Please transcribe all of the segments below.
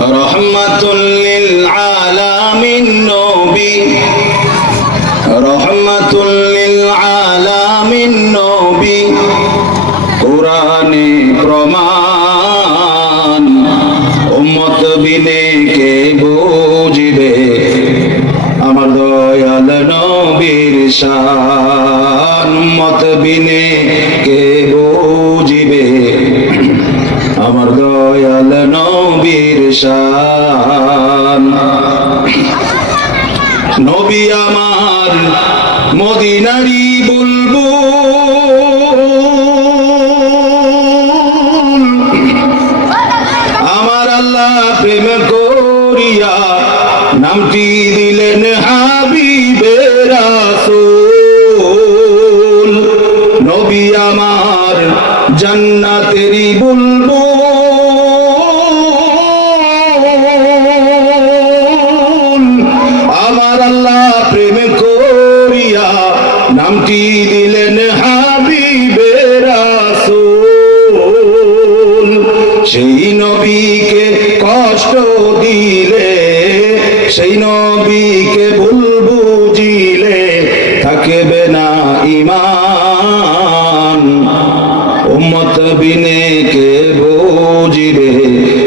রহমাতুল্লিল আলামিন নবী। রহমাতুল্লিল আলামিন নবী। কোরআনে প্রমাণ, উম্মত বিনে কে আমার দয়াল নবীর শান শান নবী আমার মদিনারি বলব আমার আল্লাহ প্রেম উম্মত বিনে কে বুঝিবে?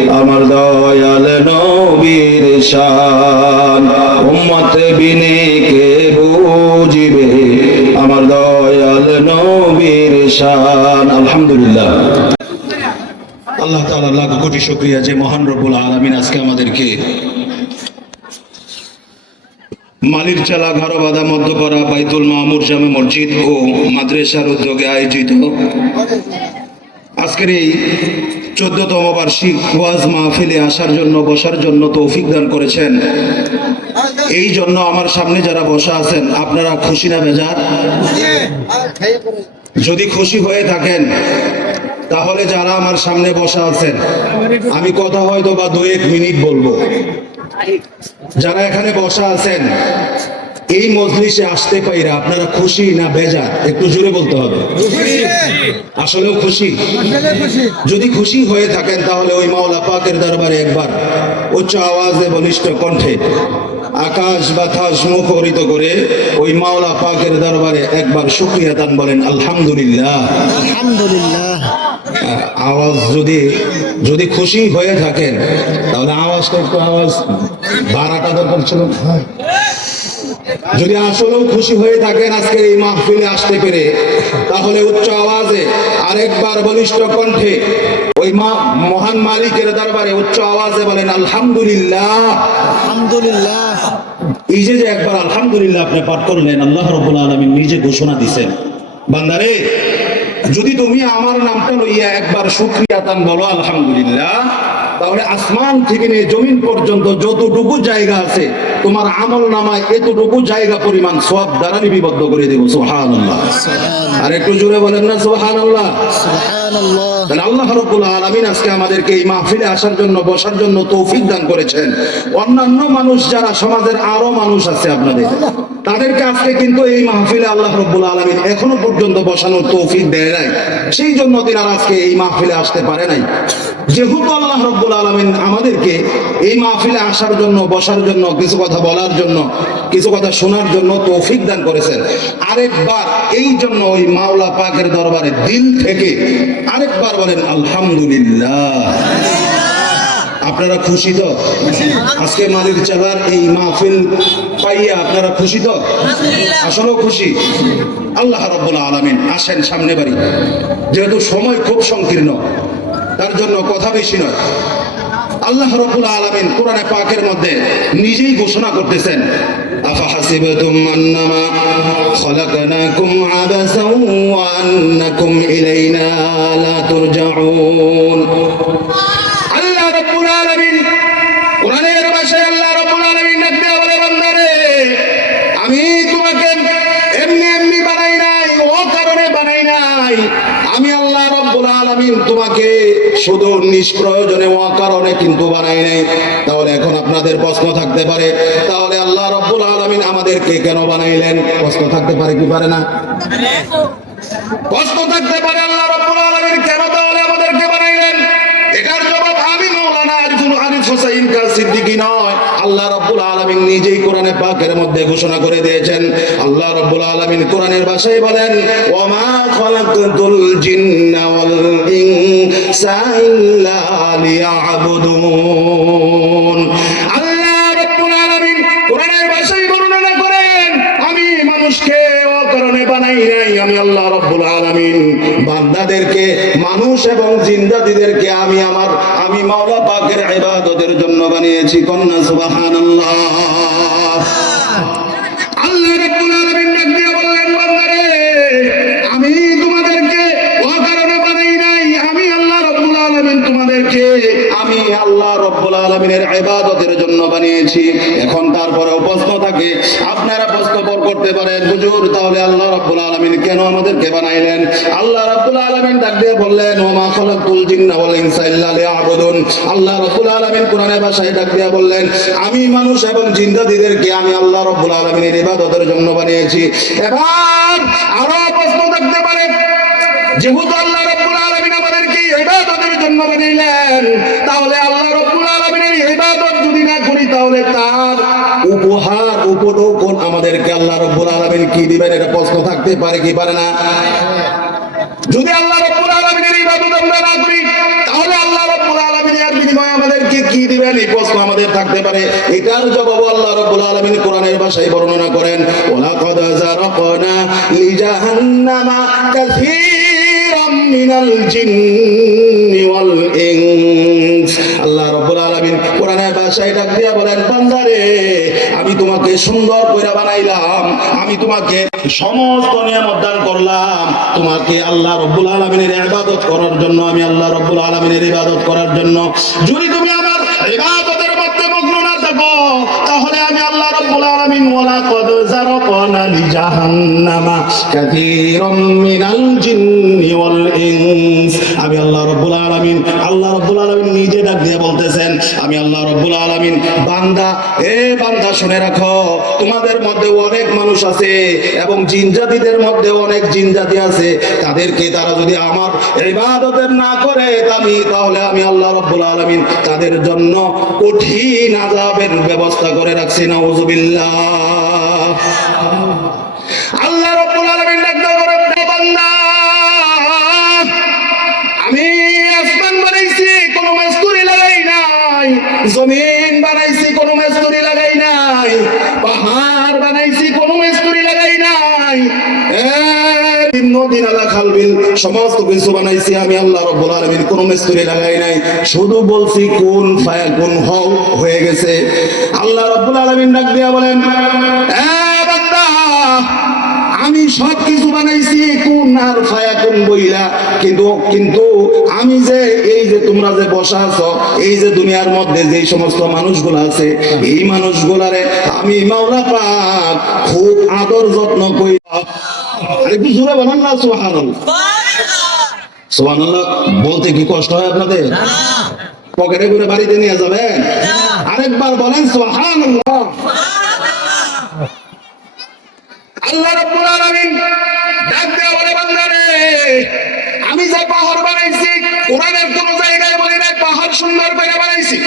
আমার দয়াল নবীর শান। উম্মত বিনে কে বুঝিবে? আমার দয়াল নবীর শান। আলহামদুলিল্লাহ। আল্লাহ তাআলা লাখ কোটি শুকরিয়া যে মহান রব্বুল আলামিন আজকে আমাদেরকে মালির চালা ঘরবাদা মধ্যপাড়া বাইতুল মামুর জামে মসজিদ ও মাদ্রাসার উদ্যোগে আয়োজিত। আজকের এই চোদ্দতম বার্ষিক ওয়াজ মাহফিলে আসার জন্য, বসার জন্য তৌফিক দান করেছেন। এই জন্য আমার সামনে যারা বসা আছেন, আপনারা খুশি না বেজার? যদি খুশি হয়ে থাকেন, তাহলে যারা আমার সামনে বসা আছেন, আমি কথা হয়তো বা দু এক মিনিট বলব। যারা এখানে বসা আছেন এই মজলিসে আসতে পাইরা আপনারা খুশি না বেজার? একটু জোরে বলতে হবে। আসলেও খুশি। যদি খুশি হয়ে থাকেন তাহলে ওই মাওলা পাকের দরবারে একবার উচ্চ আওয়াজে বলিষ্ঠ কণ্ঠে আকাশ বাতাস মুখরিত করে ওই মাওলা পাকের দরবারে একবার শুক্রিয়া দান বলেন আলহামদুলিল্লাহ। আলহামদুলিল্লাহ। আওয়াজ যদি যদি খুশি হয়ে থাকেন তাহলে আওয়াজটা একটু আওয়াজ বাড়াটা দরকার ছিল যদি আসলেও খুশি হয়ে থাকেন আজকে এই মাহফিলে আসতে পেরে তাহলে উচ্চ আওয়াজে আরেকবার বলিষ্ঠ কণ্ঠে ওই মা মহান মালিকের দরবারে উচ্চ আওয়াজে বলেন আলহামদুলিল্লাহ। আলহামদুলিল্লাহ। এই যে যে একবার আলহামদুলিল্লাহ আপনি পাঠ করলেন আল্লাহ রব্বুল আলমিন নিজে ঘোষণা দিছেন। বান্দারে যদি তুমি আমার নামটা লইয়া একবার সুক্রিয়া তান বলো আলহামদুলিল্লাহ তাহলে আসমান থেকে নিয়ে জমিন পর্যন্ত যতটুকু জায়গা আছে তোমার আমল নামায় এতটুকু জায়গা পরিমাণ সব দ্বারা লিপিবদ্ধ করে দেবো সোহান আর একটু জুড়ে বলেন না সোহান আল্লাহ আল্লাহ রব্বুল আলামিন আমাদেরকে এই মাহফিলে আসার জন্য, বসার জন্য এখনও পর্যন্ত বসানোর তৌফিক দেয় নাই। সেই জন্য আজকে এই মাহফিলে আসতে পারে নাই। যেহেতু আল্লাহ রব্বুল আলামিন আমাদেরকে এই মাহফিলে আসার জন্য, বসার জন্য, কিছু কথা বলার জন্য, কিছু কথা শোনার জন্য তৌফিক দান করেছেন। আরেকবার এই জন্য ওই মাওলা পাকের দরবারে দিল থেকে আরেকবার বলেন আলহামদুলিল্লাহ। আপনারা খুশি তো? আজকে মালিক চালার এই মাহফিল পাইয়া আপনারা খুশি তো? আসলেও খুশি? আল্লাহ রব্বুল আলামিন আসেন সামনে বাড়ি। যেহেতু সময় খুব সংকীর্ণ তার জন্য কথা বেশি নয়। আল্লাহ রব্বুল আলামিন কোরআনে পাকের মধ্যে নিজেই ঘোষণা করতেছেন আফাহাসিবতুম আন্নামা খলাকনাকুম আবাসাও ওয়া আন্নাকুম ইলাইনা আল্লাহ রব্বুল আলামিন কোরআনের ভাষায় আল্লাহ রব্বুল আলামিন ডাক দিয়ে বলে বান্দারে আমি তোমাকে এমনি এমনি বানাই নাই ও কারণে বানাই নাই আমি আল্লাহ রব্বুল আলামিন তোমাকে শুধু নিষ্প্রয়োজনে ও কারণে কিন্তু বানাই নাই। তাহলে এখন আপনাদের প্রশ্ন থাকতে পারে তাহলে আল্লাহ রব্বুল আলমিন আমাদেরকে কেন বানাইলেন? প্রশ্ন থাকতে পারে কি পারে না? প্রশ্ন থাকতে পারে আল্লাহ রব্বুল আলামিন কেন তাহলে আমাদেরকে বানাইলেন এটার জবাব আমি মাওলানা আরিফুল আরিফ হোসাইন কার সিদ্দিকী নয়, আল্লাহ রাব্বুল আলামিন নিজেই কোরআনে পাকের মধ্যে ঘোষণা করে দিয়েছেন। আল্লাহ রাব্বুল আলামিন কোরআনের ভাষায় বলেন, ওমা খালাকতুল জিন্না ওয়াল ইনসা ইল্লা আলামিন কোরআনের ভাষায় বর্ণনা করেন, আমি মানুষকে অকারণে বানাই নাই, আমি আল্লাহ রাব্বুল আলামিন বান্দাদেরকে, মানুষ এবং জিন্দাদিদেরকে আমি আমার আমি মাওলা পাকের ইবাদতের জন্য বানিয়েছি কন্যা সুবহানাল্লাহ। রাব্বুল আলামিনের ইবাদতের জন্য বানিয়েছি। এখন তারপরেও প্রশ্ন থাকে আপনারা প্রশ্ন পর করতে পারেন, হুজুর, তাহলে আল্লাহ রাব্বুল আলামিন কেন আমাদেরকে বানাইলেন? আল্লাহ রাব্বুল আলামিন ডাক দিয়ে বললেন ওমা খালাকতুল জিন্না ওয়াল ইনসা ইল্লা আল্লাহ রাব্বুল আলামিন কোরআনের ভাষায় ডাক দিয়ে বললেন, আমি মানুষ এবং জিন্দাদিদেরকে আমি আল্লাহ রাব্বুল আলামিনের ইবাদতের জন্য বানিয়েছি। এবার আরও প্রশ্ন থাকতে পারে, যেহেতু আল্লাহ রাব্বুল আলামিন আমাদেরকে ইবাদতের জন্য বানাইলেন তাহলে তাহলে তার উপহার উপঢৌকন আমাদেরকে আল্লাহ রাব্বুল আলামিন কি দিবেন এটা প্রশ্ন থাকতে পারে কি পারে না? যদি আল্লাহ রাব্বুল আলামিনের ইবাদত আমরা না করি, তাহলে আল্লাহ রাব্বুল আলামিন এর বিনিময়ে আমাদেরকে কি দিবেন? এই প্রশ্ন আমাদের থাকতে পারে। এটার জবাব আল্লাহ রাব্বুল আলামিন কোরআনের ভাষায় বর্ণনা করেন ওয়ালাকাদ জারাকনা লিজাহান্নামা কাসীরাম মিনাল জিন্নি আমি তোমাকে সুন্দর করে বানাইলাম। আমি তোমাকে সমস্ত নিয়ামত দান করলাম। তোমাকে আল্লাহ রব্বুল আলমিনের ইবাদত করার জন্য, আমি আল্লাহ রব্বুল আলমিনের ইবাদত করার জন্য। যদি তুমি আমার ইবাদতের মধ্যে মগ্ন না থাকো, তাহলে আমি আল্লাহ রব্বুল নিজে ডাক দিয়ে বলতেছেন, আমি আল্লাহ আলামিন, বান্দা, এ বান্দা শুনে রাখো, তোমাদের মধ্যে অনেক মানুষ আছে এবং জিনজাতিদের মধ্যে অনেক জিনজাতি আছে, তাদেরকে তারা যদি আমার ইবাদতের না করে আমি তাহলে আমি আল্লাহ রব্বুল আলামিন তাদের জন্য কঠিন আযাবের ব্যবস্থা করে রাখছি, নাউজুবিল্লাহ। আল্লাহ রব্বুল আলামিন ডাক দিয়ে বান্দা। আমি আসমান বানাইছি কোনো মেস্তুরি লাগাই নাই। জমিন বানাইছি কোনো মেস্তুরি লাগাই নাই। পাহাড় বানাইছি কোনো মেস্তুরি লাগাই নাই। এ, নদী নালা খাল বিল সমস্ত কিছু বানাইছি আমি আল্লাহ রব্বুল আলামিন কোনো মিস্ত্রি লাগাই নাই। শুধু বলছি কোন ফায়া কোন হও হয়ে গেছে। আল্লাহ রব্বুল আলামিন ডাক দিয়া বলেন আমি সব কিছু বানাইছি কোন আর ফায়া কোন বইলা কিন্তু কিন্তু আমি যে এই যে তোমরা যে বসা আছো এই যে দুনিয়ার মধ্যে যে সমস্ত মানুষগুলো আছে এই মানুষগুলারে আমি মাওলা পাক খুব আদর যত্ন করি। আরে একটু জোরে বলেন না সুবহানাল্লাহ। সুবহানাল্লাহ। বলতে কি কষ্ট হয় আপনাদের? পকেটে করে বাড়িতে নিয়ে যাবেন? আরেকবার বলেন বান্দারে, আমি যে পাহাড় বানাইছি, কোরআনের কোন জায়গায় বলি নাই, পাহাড় সুন্দর করে বানাইছি।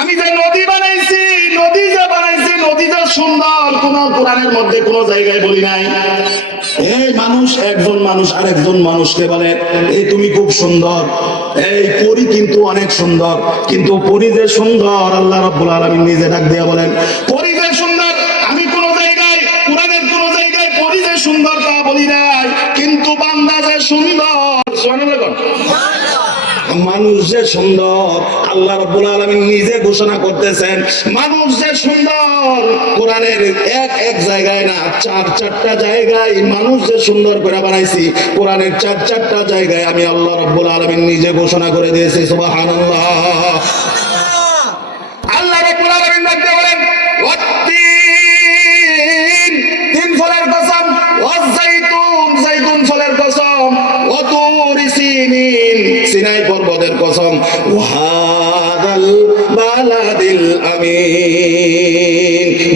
আমি যে নদী বানাইছি, নদী যে বানাইছি, নদী যে সুন্দর, কোন কোরআনের মধ্যে কোন জায়গায় বলি নাই। এই মানুষ একজন মানুষ, আরেকজন মানুষকে বলে, এই তুমি খুব সুন্দর। এই পরি কিন্তু অনেক সুন্দর। কিন্তু পরি যে সুন্দর, আল্লাহ রব্বুল আলমিন নিজে ডাক দিয়ে বলেন, পরি যে সুন্দর, আমি কোন জায়গায়, কোরআনের কোন জায়গায় পরি যে সুন্দর তা বলি নাই। কিন্তু বান্দা যে সুন্দর। মানুষ যে সুন্দর, আল্লাহ রব্বুল আলামিন নিজে ঘোষণা করতেছেন, মানুষ যে সুন্দর, কোরআনের এক এক জায়গায় না, চার চারটা জায়গায় মানুষ যে সুন্দর করে বানাইছি, কোরআনের চার চারটা জায়গায় আমি আল্লাহ রব্বুল আলমিন নিজে ঘোষণা করে দিয়েছি সুবাহ আল্লাহ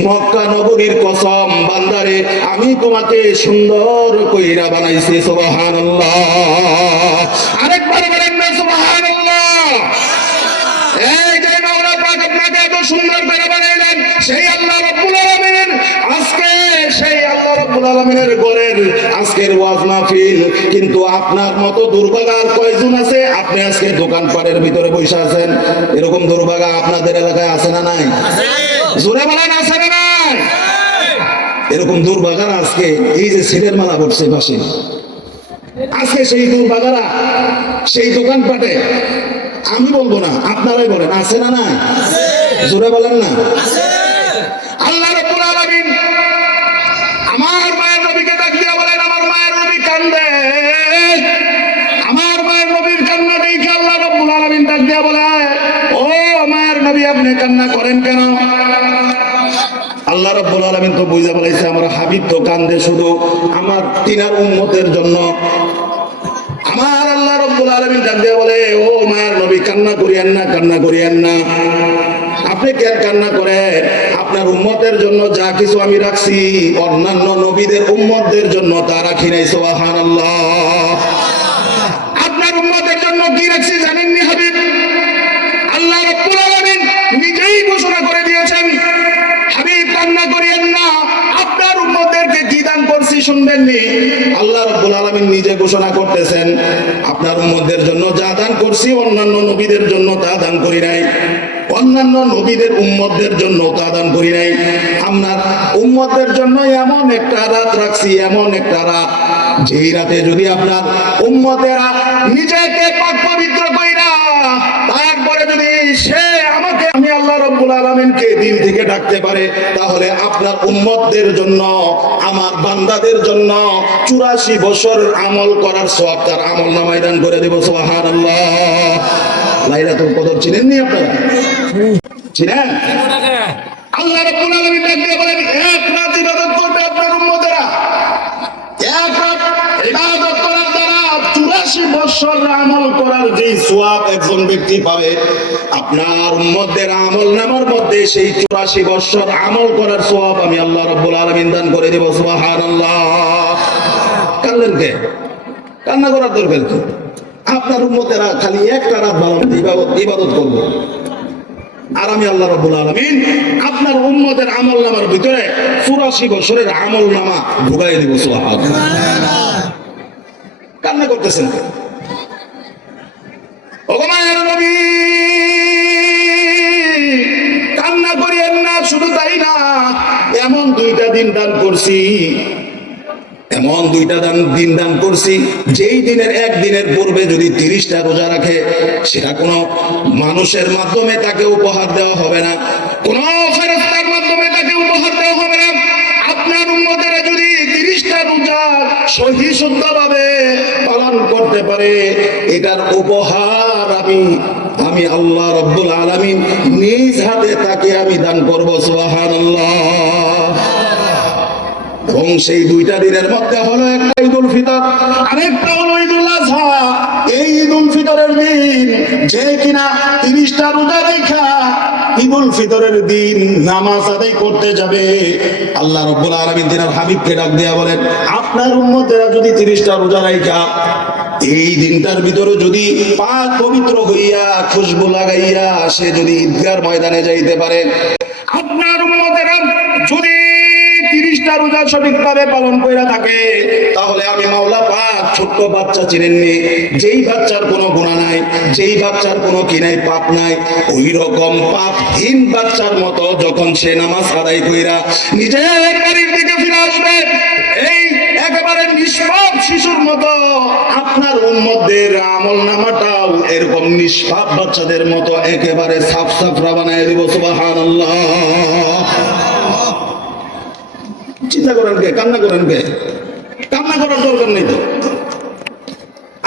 মক্কা নগরীর কসম, বান্দারে, আমি তোমাকে সুন্দর কইরা বানাইছি, সুবহানাল্লাহ। আরেকবার বলেন না, সুবহানাল্লাহ। সুন্দর করে বানাইলেন, সেই আল্লাহ রব্বুল আলামিনের আজকে সেই আল্লাহ রব্বুল আলামিনের ঘরের আজকের ওয়াজ মাহফিল কিন্তু আপনার মতো দুর্ভাগা আর কয়জন আছে? আপনি আজকে দোকানপাটের ভিতরে বসে আছেন। এরকম দুর্ভাগা আপনাদের এলাকায় আছে না নাই? জোরে বলেন আছে না নাই? এরকম দুর্ভাগারা আজকে এই যে ছেলের মালা পড়ছে পাশে। আজকে সেই দুর্ভাগারা সেই দোকানপাটে আমি বলব না আপনারাই বলেন আছে না না জোরে বলেন না। বুঝা বলাইছে আমার হাবিব তো কান্দে শুধু। আমার তিনার উন্মতের জন্য। আমার আল্লাহ রব্বুল আলমী ডাক দিয়ে বলে, ও মায়ের নবী, কান্না করিয়েন না, কান্না করিয়েন না। আপনি কেন কান্না করে আপনার উম্মতের জন্য যা কিছু আমি রাখছি, অন্যান্য নবীদের উম্মতদের জন্য তা রাখি নাই সোহান আপনার শুনবেননি আল্লাহ রব্বুল আলমিন নিজে ঘোষণা করতেছেন, আপনার উম্মদের জন্য যা দান করছি, অন্যান্য নবীদের জন্য তা দান করি নাই। অন্যান্য নবীদের উম্মতদের জন্য তা দান করি নাই। আপনার উম্মদের জন্য এমন একটা রাত রাখছি, এমন একটা রাত। যেই রাতে যদি আপনার উম্মতেরা নিজেকে পাক পবিত্র কইরা তারপরে যদি সে আমাকে আমি আল্লাহ রব্বুল আলমিনকে দিল থেকে ডাকতে পারে তাহলে আপনার উম্মতদের জন্য আমার বান্দাদের জন্য চুরাশি বছর আমল করার সব তার আমল নামাই দান করে দেব সুবহানাল্লাহ। লাইলাতুল কদর চিনেননি আপনারা? চিনেন? আল্লাহ রব্বুল আলমিন ডাকতে এক রাত ইবাদত করবে আপনার উম্মতেরা এক রাত ইবাদত করার দ্বারা চুরাশি বছর আমল করার যে একজন ব্যক্তি পাবে, আপনার উম্মতদের আমল নামার মধ্যে সেই চুরাশি বছর আমল করার সোয়াব আমি আল্লাহ রাব্বুল আলামিন দান করে দেব, সুবহানাল্লাহ। কান্দেন কে? কান্না করার দরকার কি? আপনার উম্মতেরা খালি একটা রাত ভালো ইবাদত করব। আর আমি আল্লাহ রাব্বুল আলামিন আপনার উম্মতের আমল নামার ভিতরে চুরাশি বছরের আমল নামা ঢুকাই দিব, সুবহানাল্লাহ। কান্না করতেছেন ওগো মায়ের নবী, কান্না করিয়েন না, শুধু তাই না, এমন দুইটা দিন দান করছি, এমন দুইটা দান দিন দান করছি, যেই দিনের একদিনের পূর্বে যদি তিরিশটা রোজা রাখে, সেটা কোনো মানুষের মাধ্যমে তাকে উপহার দেওয়া হবে না, কোন ফেরস্তার মাধ্যমে তাকে উপহার দেওয়া হবে না। আপনার উন্মতেরা যদি তিরিশটা রোজা সহি শুদ্ধভাবে পালন করতে পারে, এটার উপহার আমি আমি আল্লাহ রব্বুল আলামিন নিজ হাতে তাকে আমি দান করব, সুবহানাল্লাহ। এবং সেই দুইটা দিনের মধ্যে হলো একটা ঈদুল ফিতর, আরেকটা হলো ঈদুল আজহা এই ঈদুল ফিতরের দিন, যে কিনা তিরিশটা রোজা রেখা, ঈদুল ফিতরের দিন নামাজ আদায় করতে যাবে। আল্লাহ রব্বুল আলামিন তিনার হাবিবকে ডাক দেয়া বলেন, আপনার উম্মতেরা যদি তিরিশটা রোজা রাখা এই দিনটার ভিতরে যদি পাক পবিত্র হইয়া খুশবু লাগাইয়া সে যদি ঈদগার ময়দানে যাইতে পারে। আপনার যদি তিরিশটা রোজা পালন করে থাকে, তাহলে আমি মাওলা পাক ছোট্ট বাচ্চা চিনেননি। যেই বাচ্চার কোনো গুণা নাই, যেই বাচ্চার কোনো কি নাই, পাপ নাই, ওই রকম পাপহীন বাচ্চার মতো যখন সে নামাজ আদায় কইরা নিজের দিকে ফিরে আসবে একেবারে নিষ্পাপ শিশুর মতো। আপনার উম্মতদের আমল নামাটাও এরকম নিষ্পাপ বাচ্চাদের মতো একেবারে সাফ সাফরা বানায় দিব, সুবহানাল্লাহ। চিন্তা করেন কে? কান্না করেন কে? কান্না করার দরকার নেই তো।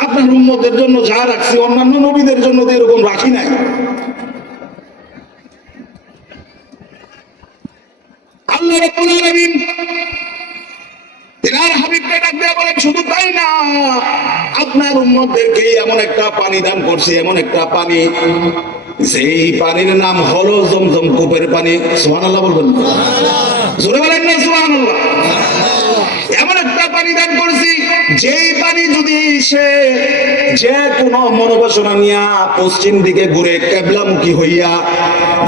আপনার উন্মতের জন্য যা রাখছি, অন্যান্য নবীদের জন্য তো এরকম রাখি নাই। আল্লাহ তিনার হাবিবকে ডাক দেয়া বলেন শুধু তাই না আপনার উম্মতদেরকে এমন একটা পানি দান করছে এমন একটা পানি। সেই পানির নাম হলো জমজম কূপের পানি। সুবহানাল্লাহ বলবেন জোরে বলেন না সুবহানাল্লাহ। এমন একটা পানি দান করছি যেই পানি যদি সে যে কোনো মনোবাসনা নিয়া পশ্চিম দিকে ঘুরে কেবলামুখী হইয়া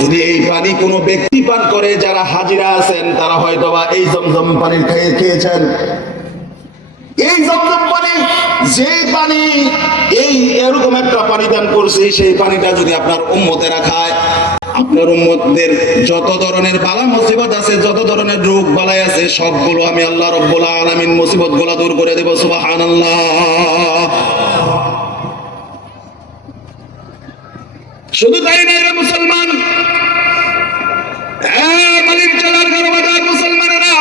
যদি এই পানি কোনো ব্যক্তি পান করে যারা হাজিরা আছেন, তারা হয়তোবা এই জমজম পানি খেয়ে খেয়েছেন। এই জমজম পানি, যে পানি, এই এরকম একটা পানি দান করছে, সেই পানিটা যদি আপনার উম্মতেরা খায় আপনার উম্মতদের যত ধরনের বালা মুসিবত আছে যত ধরনের রোগ বালাই আছে সবগুলো আমি আল্লাহ রব্বুল আলামিন মুসিবতগুলা দূর করে দেব সুবহানাল্লাহ। শুধু তাই নয় রে মুসলমান হ্যাঁ, মুসলমানেরা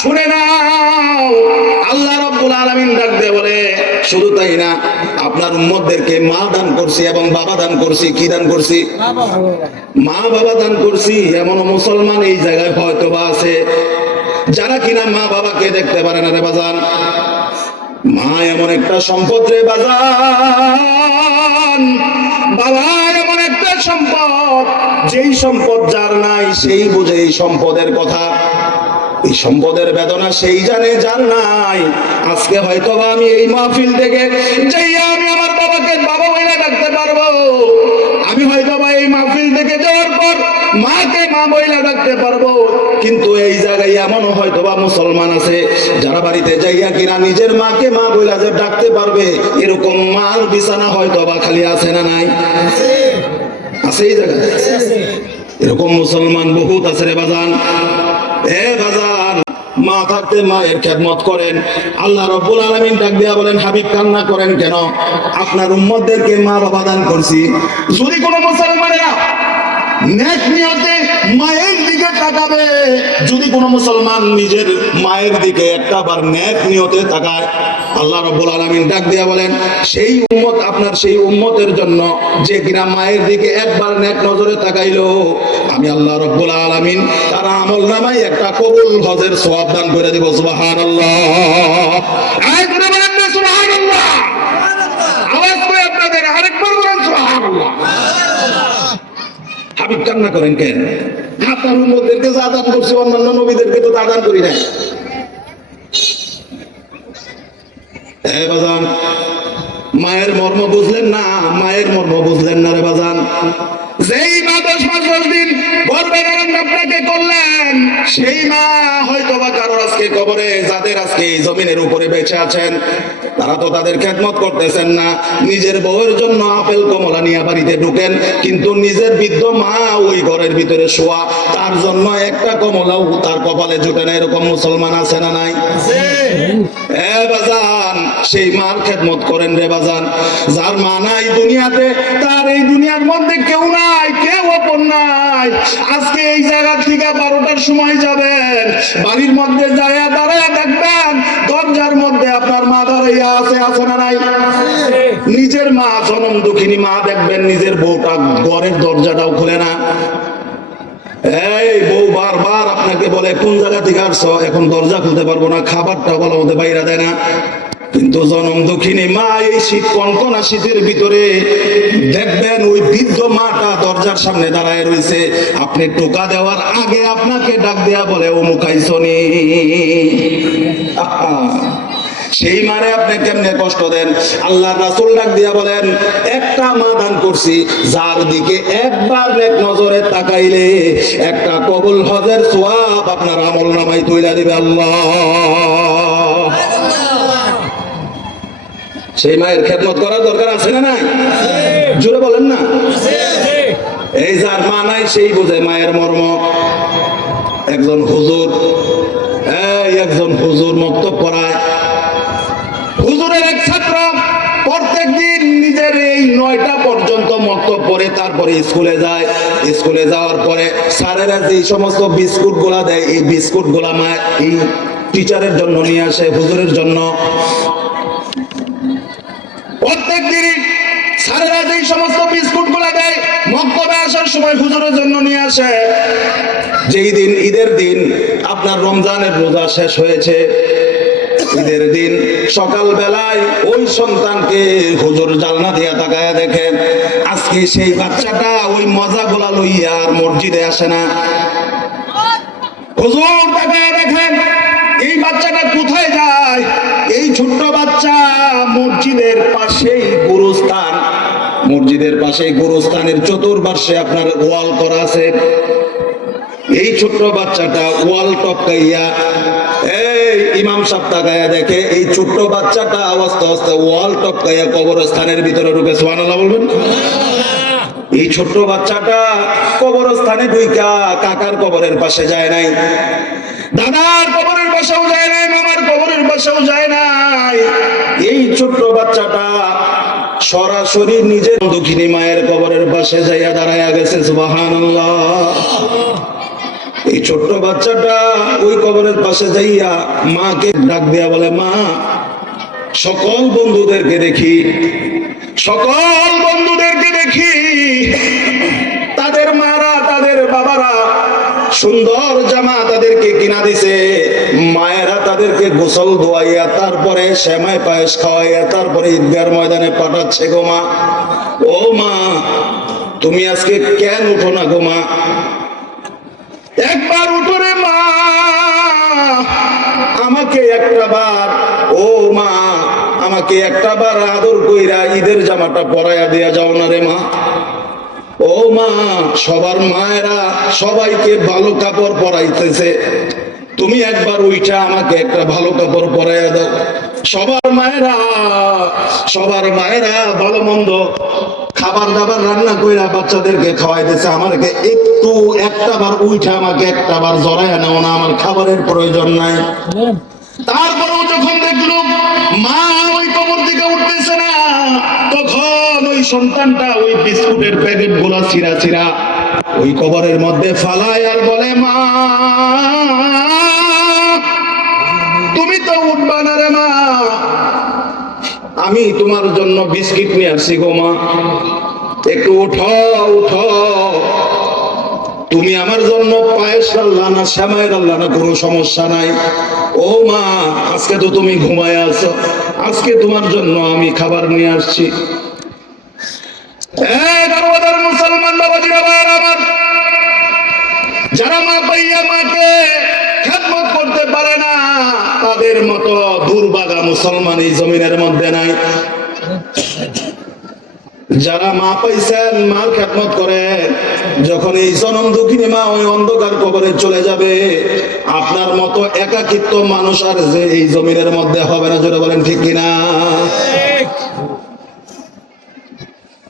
শুনে রব্বুল আলামিন ডাক বলে, শুধু তাই না, আপনার উম্মতদেরকে মা দান করছি এবং বাবা দান করছি, কি দান করছি? মা বাবা দান করছি, এমন মুসলমান এই জায়গায় হয়তো বা আছে। যারা কিনা মা বাবাকে দেখতে পারে না রে বাজান। মা এমন একটা সম্পদ রে বাজান। বাবা এমন একটা সম্পদ, যেই সম্পদ যার নাই, সেই বুঝে এই সম্পদের কথা। এই সম্পদের বেদনা সেই জানে যার নাই। আজকে হয়তো আমি এই মাহফিল থেকে যাইয়া আমি আমার বাবাকে বাবা বলে ডাকতে পারব। আমি হয়তো বা এই মাহফিল থেকে যাওয়ার পর মাকে মা বইলা ডাকতে পারব। কিন্তু এই জায়গায় এমনও হয়তো বা মুসলমান আছে, যারা বাড়িতে যাইয়া কিনা নিজের মাকে মা বইলা যে ডাকতে পারবে, এরকম মার বিছানা হয়তো বা খালি আছে না নাই? আছে এই জায়গায়? এরকম মুসলমান বহুত আছে রে বাজান। এ বাজান, মা থাকতে মায়ের খেদমত করেন। আল্লাহ রব্বুল আলমিন ডাক দিয়া বলেন, হাবিব, কান্না করেন কেন? আপনার উম্মতদেরকে মা বাবা দান করছি। যদি কোনো মুসলমানেরা নেক নিয়তে মায়ের তাকাবে যদি কোনো মুসলমান নিজের মায়ের দিকে একটা বার নেক নিয়তে তাকায়, আল্লাহ রব্বুল আলামিন ডাক দিয়া বলেন, সেই উম্মত আপনার সেই উম্মতের জন্য যে কিনা মায়ের দিকে একবার নেক নজরে তাকাইলো, আমি আল্লাহ রব্বুল আলামিন তার আমল নামাই একটা কবুল হজের সওয়াব দান করে দেব, সুবহানাল্লাহ। আয় করে বলেন না সুবহানাল্লাহ আওয়াজ করে আপনাদের আরেকবার বলেন সুবহানাল্লাহ হাবিব কান্না করেন কেন? আপনার উম্মতদেরকে যা দান করছি, অন্যান্য নবীদেরকে তো তা দান করি না মায়ের মর্ম বুঝলেন না? মায়ের মর্ম বুঝলেন না রে বাজান? যেই মা দশ পাঁচ দশ দিন গর্বে আপনাকে করলেন। সেই মা হয়তো বা কারোর আজকে কবরে যাদের আজকে এই জমিনের উপরে বেঁচে আছেন তারা তো তাদের খেদমত করতেছেন না। নিজের বউয়ের জন্য আপেল কমলা নিয়ে বাড়িতে ঢুকেন কিন্তু নিজের বৃদ্ধ মা ওই ঘরের ভিতরে শোয়া তার জন্য একটা কমলাও তার কপালে জুটে না। এরকম মুসলমান আছে না নাই? এ বাজান সেই মার খেদমত করেন রে বাজান। যার মা নাই দুনিয়াতে তার এই দুনিয়ার মধ্যে কেউ নাই। কেউ আজকে এই জায়গা থেকে বারোটার সময় যাবেন। বাড়ির মধ্যে যায় দাঁড়ায় দেখবেন দরজার মধ্যে আপনার মা দাঁড়াইয়া আছে আছে না নাই? নিজের মা, জনম দুঃখিনী মা দেখবেন, নিজের বউটা ঘরের দরজাটাও খুলে না। এই বউ বারবার আপনাকে বলে, কোন জায়গা থেকে আসছো? এখন দরজা খুলতে পারব না খাবারটা বলা মধ্যে বাইরে দেয় না। কিন্তু জনম দক্ষিণী মা এই শীত কনকনা শীতের ভিতরে। দেখবেন ওই বৃদ্ধ মাটা দরজার সামনে দাঁড়ায় রয়েছে। আপনি টোকা দেওয়ার আগে আপনাকে ডাক দেয়া বলে, ও মুখাইছনি সেই মারে আপনি কেমনে কষ্ট দেন? আল্লাহ রাসূল ডাক দিয়া বলেন, একটা মা দান করছি, যার দিকে একবার এক নজরে তাকাইলে একটা কবুল হজের সোয়াব আপনার আমল নামাই তুইলা দিবে আল্লাহ। সেই মায়ের খেদমত করার দরকার আছে না নাই? জোরে বলেন না। এই যার মা নাই, সেই বোঝে মায়ের মর্ম। একজন হুজুর একজন হুজুর মক্তব পড়ায়। হুজুরের এক ছাত্র প্রত্যেক দিন নিজের এই নয়টা পর্যন্ত মক্তব পড়ে, তারপরে স্কুলে যায়। স্কুলে যাওয়ার পরে স্যারেরা যে সমস্ত বিস্কুটগুলা দেয়, এই বিস্কুটগুলা মা এই টিচারের জন্য নিয়ে আসে, হুজুরের জন্য। প্রত্যেক দিনই স্যারেরা যেই সমস্ত বিস্কুটগুলা দেয়। মক্তবে আসার সময় হুজুরের জন্য নিয়ে আসে। যেই দিন, ঈদের দিন, আপনার রমজানের রোজা শেষ হয়েছে। ঈদের দিন সকাল বেলায় ওই সন্তানকে হুজুর জালনা দিয়া তাকায় দেখেন। আজকে সেই বাচ্চাটা ওই মজা গোলা লইয়া আর মসজিদে আসে না। হুজুর তাকায় দেখেন, এই বাচ্চাটা কোথায় যায়? এই ছোট্ট মসজিদের পাশেই গুরুস্থান। মসজিদের পাশে গুরুস্থানের চতুর্পার্শ্বে আপনার ওয়াল করা আছে। এই ছোট্ট বাচ্চাটা ওয়াল টপকাইয়া, এই ইমাম সাহেব তাকাইয়া দেখে, এই ছোট্ট বাচ্চাটা আস্তে আস্তে ওয়াল টপকাইয়া কবরস্থানের ভিতরে ঢুকে, সুবহানাল্লাহ বলবেন? এই ছোট্ট বাচ্চাটা কবরস্থানে ঢুইকা কাকার কবরের পাশে যায় নাই। দাদার কবরের পাশেও যায় নাই, মামার কবরের পাশেও যায় নাই। এই ছোট্ট বাচ্চাটা সরাসরি নিজের দুঃখিনী মায়ের কবরের পাশে যাইয়া দাঁড়াইয়া গেছে এই ছোট্ট বাচ্চাটা ওই কবরের পাশে যাইয়া মাকে ডাক দিয়া বলে, মা, সকল বন্ধুদেরকে দেখি, সকল বন্ধুদেরকে দেখি তাদের মারা তাদের বাবারা সুন্দর জামা তাদেরকে কিনা দিছে। মায়েরা তাদেরকে গোসল ধোয়াইয়া, তারপরে শ্যামায় পায়েস খাওয়াইয়া, তারপরে ঈদগার ময়দানে পাঠাচ্ছে গো মা। ও মা, তুমি আজকে কেন উঠো না গো মা? একবার উঠোরে মা। আমাকে একটা বার, ও মা, আমাকে একটা বার আদর কইরা ঈদের জামাটা পরাইয়া দেয়া যাও না রে মা। ও মা, সবার মায়েরা সবাইকে ভালো কাপড় পরাইতেছে। তুমি একবার উইটা আমাকে একটা ভালো কাপড় পরাইয়া দাও। সবার মায়েরা সবার মায়েরা ভালো মন্দ খাবার দাবার রান্না কইরা বাচ্চাদেরকে খাওয়াইতেছে আমাকে একটু একটা বার উইঠা আমাকে একটা বার জড়াইয়া নেও না, আমার খাবারের প্রয়োজন নাই। তারপরেও যখন দেখল মা ওই কবর থেকে উঠতেছে না, তখন সন্তানটা ওই বিস্কুটের প্যাকেটগুলা ছিঁড়া ছিঁড়া ওই কবরের মধ্যে ফালায় আর বলে, মা, তুমি তো উঠবা না রে মা। আমি তোমার জন্য বিস্কিট নিয়ে আসছি গো মা। একটু উঠো উঠো। তুমি আমার জন্য পায়েস আল্লাহ না শ্যামায়ের আল্লাহ না, কোনো সমস্যা নাই। ও মা, আজকে তো তুমি ঘুমায় আছো। আজকে তোমার জন্য আমি খাবার নিয়ে আসছি এ দারোয়াদার মুসলমান তাদের মতো দুর্বাগা মুসলমান এই জমিনের মধ্যে নাই। যারা মা পাইছেন, মার খেদমত করেন যখন এই জনম দুঃখিনী মা ওই অন্ধকার কবরে চলে যাবে, আপনার মতো একাকিত্ব মানুষ আর যে এই জমিনের মধ্যে হবে না, জোরে বলেন ঠিক কিনা?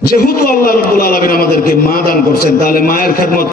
যেহেতু আল্লাহ রব্বুল আলমিন আমাদেরকে মা দান করছেন তাহলে মায়ের খেদমত